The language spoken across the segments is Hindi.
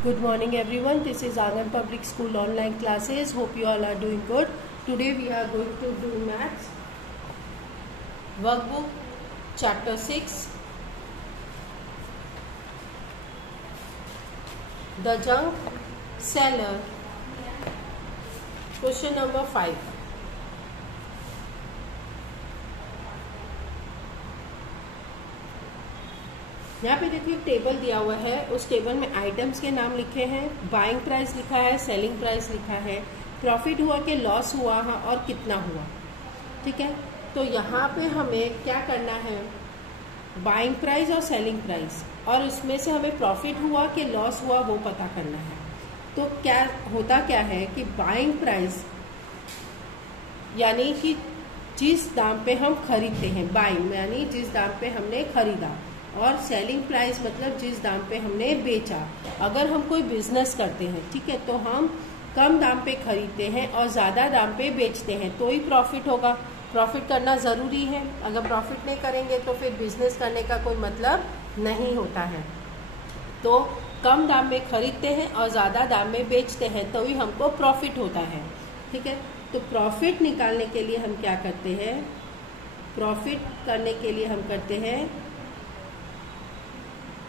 Good morning everyone. This is Angan Public School online classes. Hope you all are doing good. Today we are going to do maths. Workbook chapter 6. The junk seller. Question number 5. यहाँ पे देखिए टेबल दिया हुआ है. उस टेबल में आइटम्स के नाम लिखे हैं, बाइंग प्राइस लिखा है, सेलिंग प्राइस लिखा है, प्रॉफिट हुआ कि लॉस हुआ और कितना हुआ. ठीक है, तो यहाँ पे हमें क्या करना है, बाइंग प्राइस और सेलिंग प्राइस, और उसमें से हमें प्रॉफिट हुआ कि लॉस हुआ वो पता करना है. तो क्या होता क्या है कि बाइंग प्राइस यानी कि जिस दाम पे हम खरीदते हैं, बाइंग यानी जिस दाम पे हमने खरीदा, और सेलिंग प्राइस मतलब जिस दाम पे हमने बेचा. अगर हम कोई बिजनेस करते हैं, ठीक है, तो हम कम दाम पे खरीदते हैं और ज़्यादा दाम पे बेचते हैं तो ही प्रॉफिट होगा. प्रॉफिट करना ज़रूरी है. अगर प्रॉफिट नहीं करेंगे तो फिर बिजनेस करने का कोई मतलब नहीं होता है. तो कम दाम में खरीदते हैं और ज़्यादा दाम में बेचते हैं तो ही हमको प्रॉफिट होता है. ठीक है, तो प्रॉफिट निकालने के लिए हम क्या करते हैं, प्रॉफिट करने के लिए हम करते हैं,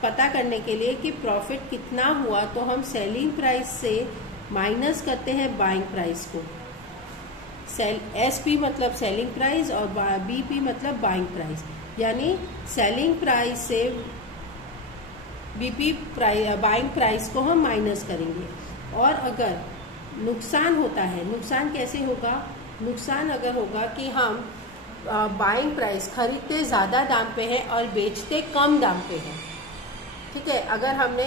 पता करने के लिए कि प्रॉफिट कितना हुआ तो हम सेलिंग प्राइस से माइनस करते हैं बाइंग प्राइस को. एसपी मतलब सेलिंग प्राइस और बीपी मतलब बाइंग प्राइस. यानी सेलिंग प्राइस से बीपी बाइंग प्राइस को हम माइनस करेंगे. और अगर नुकसान होता है, नुकसान कैसे होगा, नुकसान अगर होगा कि हम बाइंग प्राइस खरीदते ज़्यादा दाम पे है और बेचते कम दाम पे है. ठीक है, अगर हमने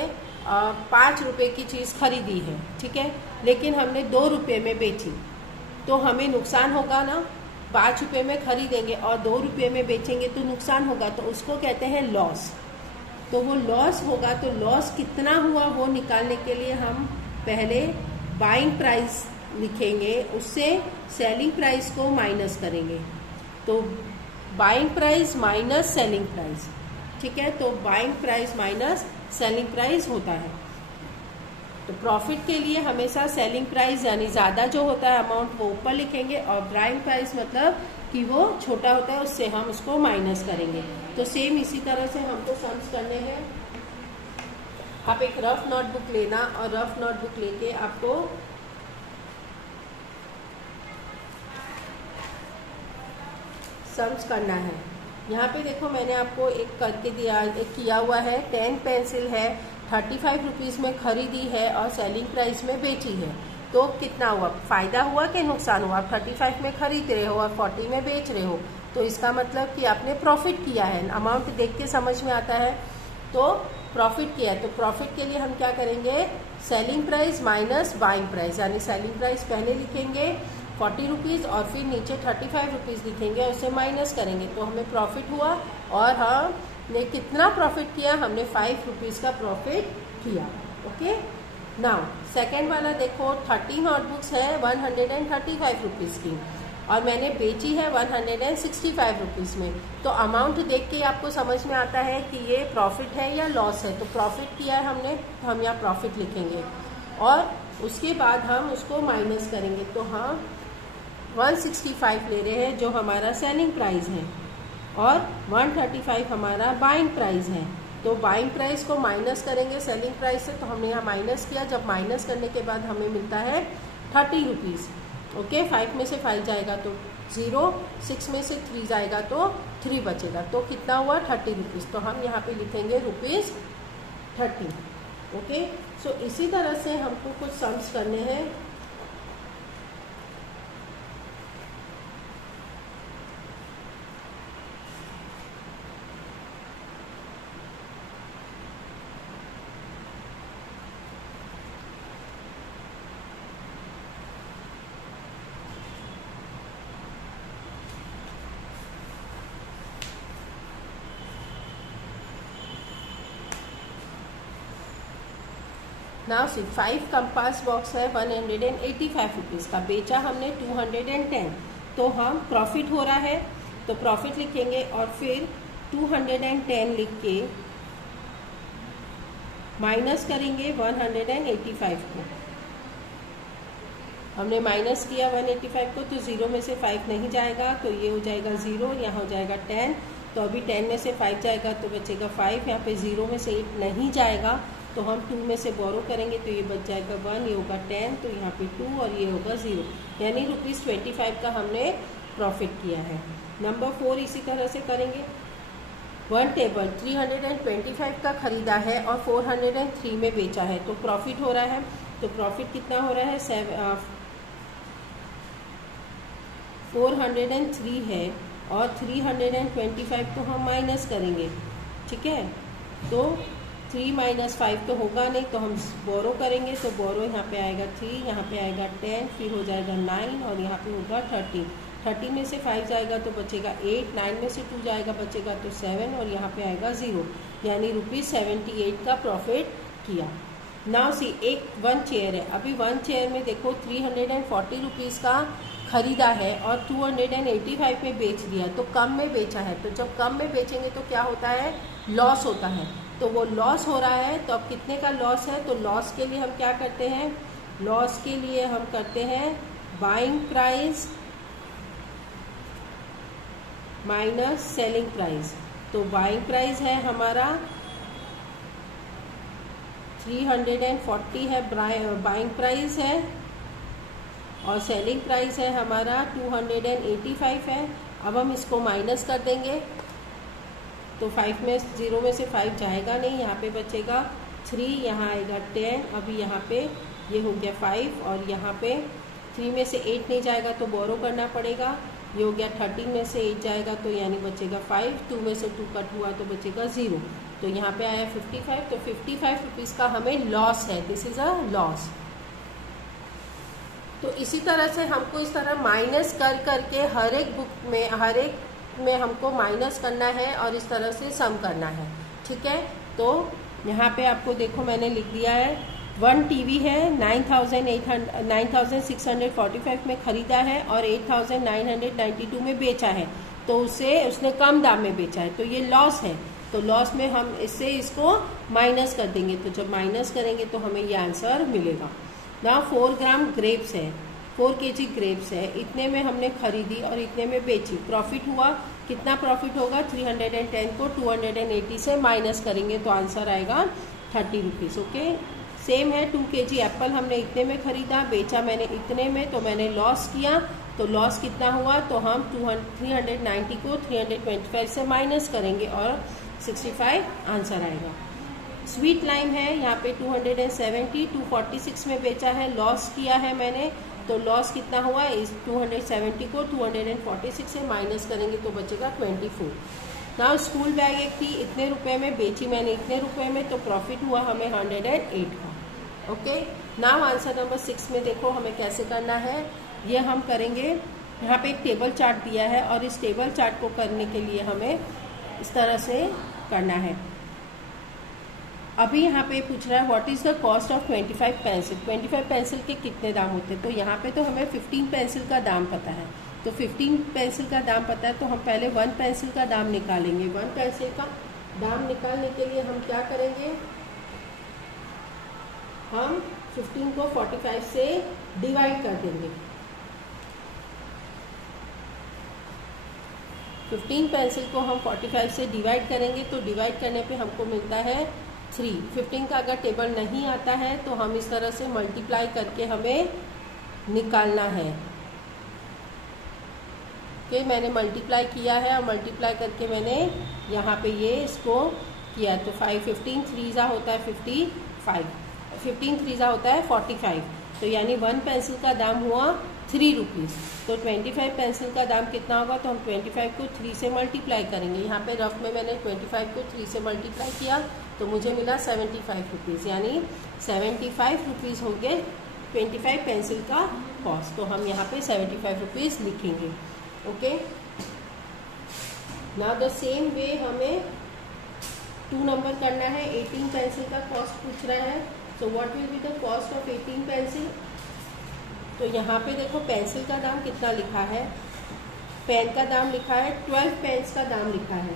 5 रुपए की चीज़ खरीदी है, ठीक है, लेकिन हमने 2 रुपये में बेची तो हमें नुकसान होगा ना. 5 रुपये में खरीदेंगे और 2 रुपये में बेचेंगे तो नुकसान होगा, तो उसको कहते हैं लॉस. तो वो लॉस होगा, तो लॉस कितना हुआ वो निकालने के लिए हम पहले बाइंग प्राइस लिखेंगे, उससे सेलिंग प्राइस को माइनस करेंगे. तो buying price minus selling price. ठीक है, तो buying price minus selling price होता है. तो प्रॉफिट के लिए हमेशा सेलिंग प्राइस यानी ज़्यादा जो होता है अमाउंट वो ऊपर लिखेंगे, और बाइंग प्राइस मतलब कि वो छोटा होता है उससे हम उसको माइनस करेंगे. तो सेम इसी तरह से हमको सम्स करने हैं. आप एक रफ नोटबुक लेना और रफ नोटबुक लेके आपको सम्स करना है. यहाँ पे देखो मैंने आपको एक करके दिया, एक किया हुआ है. 10 पेंसिल है, 35 रुपीज़ में खरीदी है और सेलिंग प्राइस में बेची है. तो कितना हुआ, फायदा हुआ कि नुकसान हुआ. 35 में खरीद रहे हो और 40 में बेच रहे हो तो इसका मतलब कि आपने प्रॉफिट किया है. अमाउंट देख के समझ में आता है तो प्रॉफिट किया है. तो प्रॉफिट के लिए हम क्या करेंगे, selling price minus buying price, यानी सेलिंग प्राइस पहले लिखेंगे 40 रुपीज़ और फिर नीचे 35 रुपीज़ लिखेंगे, उससे माइनस करेंगे तो हमें प्रॉफिट हुआ. और हमने कितना प्रॉफिट किया, हमने 5 रुपीज़ का प्रॉफिट किया. ओके, नाउ सेकेंड वाला देखो, 30 नोटबुक्स है 135 रुपीज़ की और मैंने बेची है 165 रुपीज़ में. तो अमाउंट देख के आपको समझ में आता है कि ये प्रॉफिट है या लॉस है. तो प्रॉफिट किया है हमने तो हम यहाँ प्रॉफिट लिखेंगे और उसके बाद हम उसको माइनस करेंगे. तो हाँ 165 ले रहे हैं जो हमारा सेलिंग प्राइस है और 135 हमारा बाइंग प्राइस है. तो बाइंग प्राइस को माइनस करेंगे सेलिंग प्राइस से, तो हमने यहाँ माइनस किया. जब माइनस करने के बाद हमें मिलता है 30 रुपीज़. ओके, 5 में से 5 जाएगा तो 0, 6 में से 3 जाएगा तो 3 बचेगा. तो कितना हुआ, 30 रुपीज़. तो हम यहाँ पे लिखेंगे ₹30. ओके, सो इसी तरह से हमको कुछ सम्स करने हैं. नाउ सी 5 कंपास बॉक्स है 185 रुपीज़ का, बेचा हमने 210. तो हम प्रॉफिट हो रहा है तो प्रॉफिट लिखेंगे और फिर 210 लिख के माइनस करेंगे 185 को, हमने माइनस किया 185 को, तो 0 में से 5 नहीं जाएगा तो ये हो जाएगा 0, यहाँ हो जाएगा 10, तो अभी 10 में से 5 जाएगा तो बचेगा 5, यहाँ पे 0 में से 8 नहीं जाएगा तो हम 2 में से बोरो करेंगे तो ये बच जाएगा 1, ये होगा 10, तो यहाँ पे 2 और ये होगा 0, यानी ₹25 का हमने प्रॉफिट किया है। नंबर 4 इसी तरह से करेंगे। वन टेबल 325 का खरीदा है और 403 में बेचा है, तो प्रॉफिट हो रहा है, तो प्रॉफिट कितना हो रहा है 403 है और 325 को हम माइनस करेंगे, ठीक है। तो 3 - 5 तो होगा नहीं, तो हम बोरो करेंगे, तो बोरो यहाँ पे आएगा 3, यहाँ पे आएगा 10, फिर हो जाएगा 9 और यहाँ पे होगा 30 में से 5 जाएगा तो बचेगा 8, 9 में से 2 जाएगा बचेगा तो 7 और यहाँ पे आएगा 0, यानी ₹78 का प्रॉफिट किया। नाउ सी वन चेयर है, अभी वन चेयर में देखो 340 रुपीज़ का खरीदा है और 285 में बेच दिया, तो कम में बेचा है, तो जब कम में बेचेंगे तो क्या होता है, लॉस होता है, तो वो लॉस हो रहा है। तो अब कितने का लॉस है, तो लॉस के लिए हम क्या करते हैं, लॉस के लिए हम करते हैं buying price minus selling price. तो बाइंग प्राइस है हमारा 340 है, बाइंग प्राइस है, और सेलिंग प्राइस है हमारा 285 है। अब हम इसको माइनस कर देंगे, तो 5 में 0 में से 5 जाएगा नहीं, यहाँ पे बचेगा 3, यहाँ आएगा 10, अभी यहाँ पे ये हो गया 5 और यहाँ पे 3 में से 8 नहीं जाएगा तो बोरो करना पड़ेगा, ये हो गया 13 में से 8 जाएगा तो यानी बचेगा 5, 2 में से 2 कट हुआ तो बचेगा 0, तो यहाँ पे आया 55, तो 55 रुपीज़ का हमें लॉस है, दिस इज अ लॉस। तो इसी तरह से हमको इस तरह माइनस कर करके हर एक बुक में हमको माइनस करना है और इस तरह से सम करना है, ठीक है। तो यहाँ पे आपको देखो मैंने लिख दिया है, 1 टीवी है 9,645 में खरीदा है और 8,992 में बेचा है, तो उसने कम दाम में बेचा है, तो ये लॉस है, तो लॉस में हम इसको माइनस कर देंगे, तो जब माइनस करेंगे तो हमें ये आंसर मिलेगा। ना 4 ग्राम ग्रेप्स है, 4 kg ग्रेप्स है, इतने में हमने खरीदी और इतने में बेची, प्रॉफिट हुआ, कितना प्रॉफिट होगा, 310 को 280 से माइनस करेंगे तो आंसर आएगा 30 रुपीज़, ओके। सेम है 2 kg एप्पल हमने इतने में खरीदा, बेचा मैंने इतने में, तो मैंने लॉस किया, तो लॉस कितना हुआ, तो हम 390 को 325 से माइनस करेंगे और 65 आंसर आएगा। स्वीट लाइम है, यहाँ पे 270, 246 में बेचा है, लॉस किया है मैंने, तो लॉस कितना हुआ, इस 270 को 246 से माइनस करेंगे तो बचेगा 24। नाउ स्कूल बैग एक थी, इतने रुपए में बेची मैंने इतने रुपए में, तो प्रॉफिट हुआ हमें 108 का, ओके। नाउ आंसर नंबर 6 में देखो हमें कैसे करना है, ये हम करेंगे, यहाँ पे एक टेबल चार्ट दिया है और इस टेबल चार्ट को करने के लिए हमें इस तरह से करना है। अभी यहाँ पे पूछ रहा है what is the cost of 25 pencil, 25 pencil के कितने दाम होते हैं, तो यहाँ पे तो हमें 15 पेंसिल का दाम पता है, तो 15 पेंसिल का दाम पता है, तो हम पहले 1 पेंसिल का दाम निकालेंगे। 1 पेंसिल का दाम निकालने के लिए हम क्या करेंगे, हम 15 को 45 से डिवाइड कर देंगे। 15 पेंसिल को हम 45 से डिवाइड करेंगे, तो डिवाइड करने पे हमको मिलता है 3। 15 का अगर टेबल नहीं आता है तो हम इस तरह से मल्टीप्लाई करके हमें निकालना है, कि मैंने मल्टीप्लाई किया है और मल्टीप्लाई करके मैंने यहाँ पे ये इसको किया, तो 15 3 होता है 55, 15 3 होता है 45, तो यानी 1 पेंसिल का दाम हुआ 3 रुपीज़। तो 25 पेंसिल का दाम कितना होगा, तो हम 25 को 3 से मल्टीप्लाई करेंगे, यहाँ पे रफ में मैंने 25 को 3 से मल्टीप्लाई किया तो मुझे मिला 75 रुपीज़, यानी 75 रुपीज़ हो गए 25 पेंसिल का कॉस्ट, तो हम यहाँ पे 75 रुपीज़ लिखेंगे, okay. Now the same way हमें 2 नंबर करना है, 18 पेंसिल का कॉस्ट पूछ रहा है, so what will be the cost of 18 pencil. तो यहाँ पे देखो पेंसिल का दाम कितना लिखा है, पेन का दाम लिखा है 12 पेन्स का दाम लिखा है,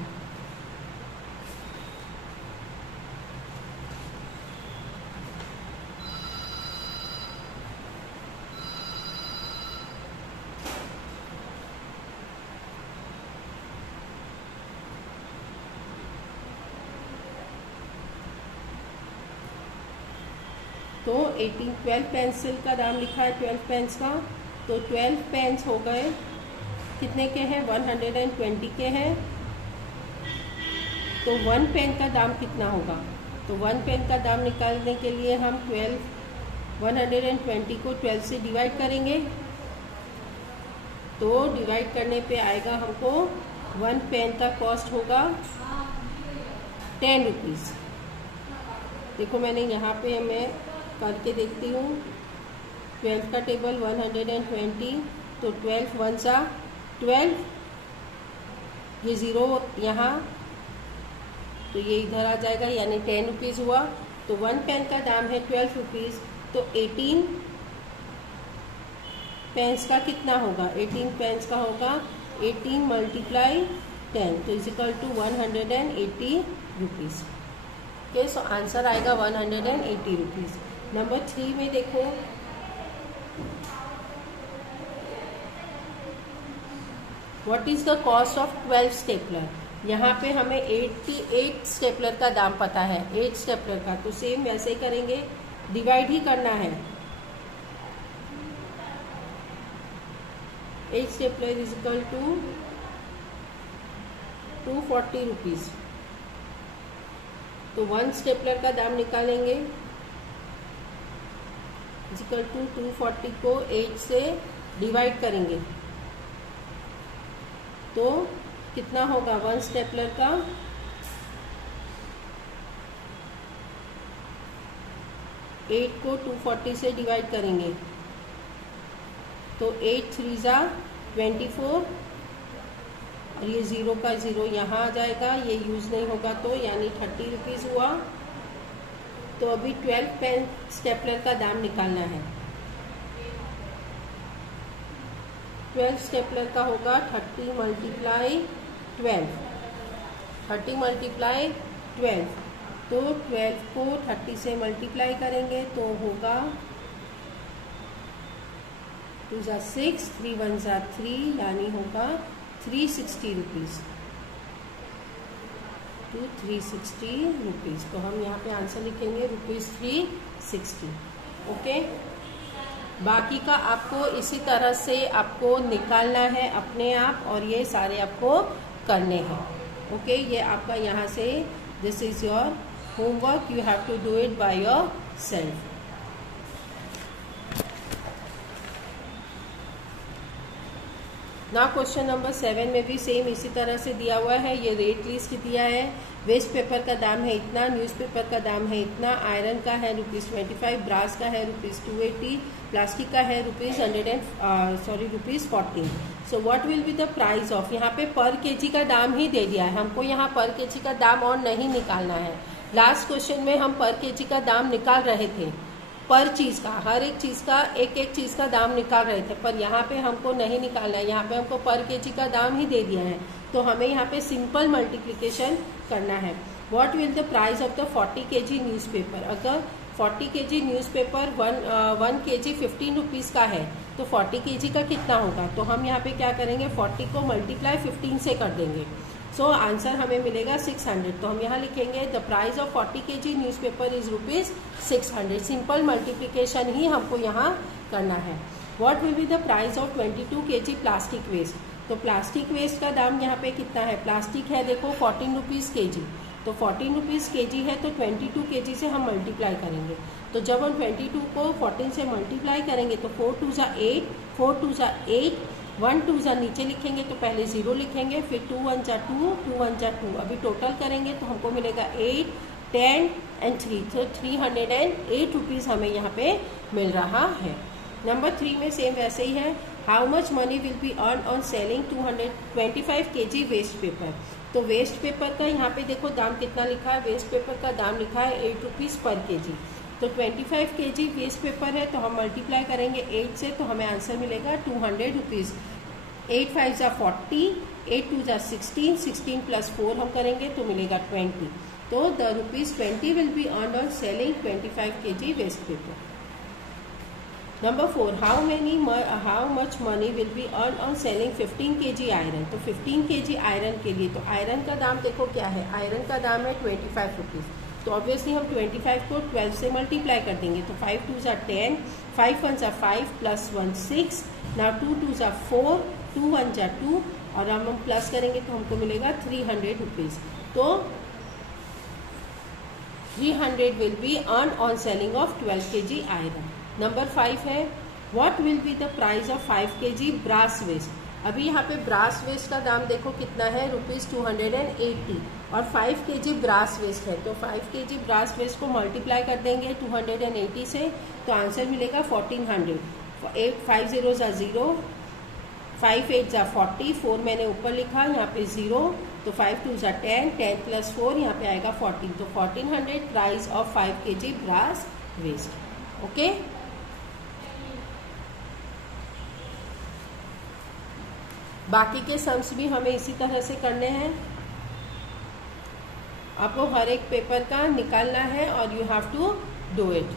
तो 12 पेंसिल का दाम लिखा है 12 पेन्स का, तो 12 पेन्स हो गए कितने के हैं, 120 के हैं। तो 1 पेन का दाम कितना होगा, तो 1 पेन का दाम निकालने के लिए हम 120 को 12 से डिवाइड करेंगे। तो डिवाइड करने पे आएगा हमको 1 पेन का कॉस्ट होगा 10 रुपीज़। देखो मैंने यहाँ पे मैं करके देखती हूँ, 12 का टेबल 120, तो 12 1 सा 12, ये ज़ीरो यहाँ, तो ये इधर आ जाएगा, यानी 10 रुपीज़ हुआ। तो 1 पेन का दाम है 12 रुपीज़, तो 18 पेन्स का कितना होगा, 18 पेन्स का होगा 18 × 10, तो is equal to 180 rupees. Okay, so answer आएगा 180 रुपीज़। नंबर 3 में देखो, what is the cost of 12 stapler. यहाँ पे हमें 88 स्टेपलर का दाम पता है, 8 स्टेपलर का, तो सेम वैसे ही करेंगे, डिवाइड ही करना है। 8 stapler is equal to 240 rupees. तो 1 स्टेपलर का दाम निकालेंगे, इज इक्वल टू 240 को 8 से डिवाइड करेंगे, तो कितना होगा 1 स्टेपलर का, एट को 240 से डिवाइड करेंगे, तो 8 3 ज़ा 24, और ये 0 का 0 यहाँ आ जाएगा, ये यूज़ नहीं होगा, तो यानी 30 रुपीज़ हुआ। तो अभी 12 पेन स्टेपलर का दाम निकालना है। 12 स्टेपलर का होगा 30 × 12, 30 × 12, तो 12 को 30 से मल्टीप्लाई करेंगे तो होगा 2 ज़ा 6, 3 1 ज़ा 3, यानी होगा 360 रुपीज़, to 360 रुपीज़। तो हम यहाँ पे आंसर लिखेंगे ₹360। ओके, बाकी का आपको इसी तरह से आपको निकालना है अपने आप, और ये सारे आपको करने हैं। ओके, ये आपका यहाँ से, this is your homework, you have to do it by yourself. ना क्वेश्चन नंबर 7 में भी सेम इसी तरह से दिया हुआ है। ये रेट लिस्ट दिया है, वेस्ट पेपर का दाम है इतना, न्यूज़पेपर का दाम है इतना, आयरन का है ₹25, ब्रास का है ₹280, प्लास्टिक का है ₹40। So what will be the price of, यहाँ पे पर केजी का दाम ही दे दिया है हमको, यहाँ पर केजी का दाम और नहीं निकालना है। लास्ट क्वेश्चन में हम पर केजी का दाम निकाल रहे थे, पर चीज़ का, हर एक चीज़ का एक एक चीज़ का दाम निकाल रहे थे, पर यहाँ पे हमको नहीं निकालना है, यहाँ पे हमको पर केजी का दाम ही दे दिया है, तो हमें यहाँ पे सिंपल मल्टीप्लिकेशन करना है। What will the price of the 40 kg newspaper, अगर 40 kg न्यूज़पेपर 1 kg 15 रुपीज़ का है, तो 40 kg का कितना होगा, तो हम यहाँ पे क्या करेंगे, 40 को मल्टीप्लाई 15 से कर देंगे। सो आंसर हमें मिलेगा 600। तो हम यहाँ लिखेंगे the price of 40 kg newspaper is ₹600। Simple multiplication ही हमको यहाँ करना है। What will be the price of 22 kg plastic waste, तो प्लास्टिक वेस्ट का दाम यहाँ पे कितना है, प्लास्टिक है देखो 14 रुपीज़ kg, तो 14 रुपीज़ kg है, तो 22 kg से हम मल्टीप्लाई करेंगे। तो जब हम 22 को 14 से मल्टीप्लाई करेंगे तो 4 2 ज़ा 8, 4 2 ज़ा 8, 1 2 ज़ा नीचे लिखेंगे तो पहले 0 लिखेंगे, फिर 2 1 ज़ा 2, 2 1 ज़ा 2, अभी टोटल करेंगे तो हमको मिलेगा 8 10 एंड 3, तो 308 रुपीज़ हमें यहाँ पे मिल रहा है। नंबर 3 में सेम वैसे ही है, how much money will be earn on selling 225 kg waste paper. तो वेस्ट पेपर का यहाँ पे देखो दाम कितना लिखा है, वेस्ट पेपर का दाम लिखा है 8 रुपीज़ पर kg, तो 25 kg वेस्ट पेपर है, तो हम मल्टीप्लाई करेंगे 8 से, तो हमें आंसर मिलेगा 200 रुपीज़। 8 5 ज़ा 40, 8 2 ज़ा 16, 16 + 4 हम करेंगे तो मिलेगा 20, तो the ₹20 will be earn on selling 25 kg waste paper. Number 4, how much money will be earn on selling 15 kg iron. तो 15 kg आयरन के लिए, तो आयरन का दाम देखो क्या है, आयरन का दाम है 25 रुपीज़। तो ऑब्वियसली हम 25 को 12 से मल्टीप्लाई कर देंगे, तो 5 2s are 10, 5 1s are 5 plus 1 6, now 2 2s are 4, 2 1s are 2, और हम प्लस करेंगे तो हमको मिलेगा 300 रुपीज़। तो 300 will be earn on selling of 12 kg iron. Number 5 है what will be the price of 5 kg brass waste. अभी यहाँ पे ब्रास वेस्ट का दाम देखो कितना है, ₹280, और 5 kg ब्रास वेस्ट है, तो 5 kg ब्रास वेस्ट को मल्टीप्लाई कर देंगे 280 से, तो आंसर मिलेगा 1400। 8 5 0s are 0, 5 8s are 40, 4 मैंने ऊपर लिखा, यहाँ पे 0, तो 5 2s are 10, 10 प्लस 4 यहाँ पे आएगा 14, तो 1400 price of 5 kg brass waste. Okay, बाकी के सम्स भी हमें इसी तरह से करने हैं। आपको हर एक पेपर का निकालना है और you have to do it.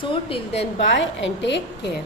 So till then, bye and take care.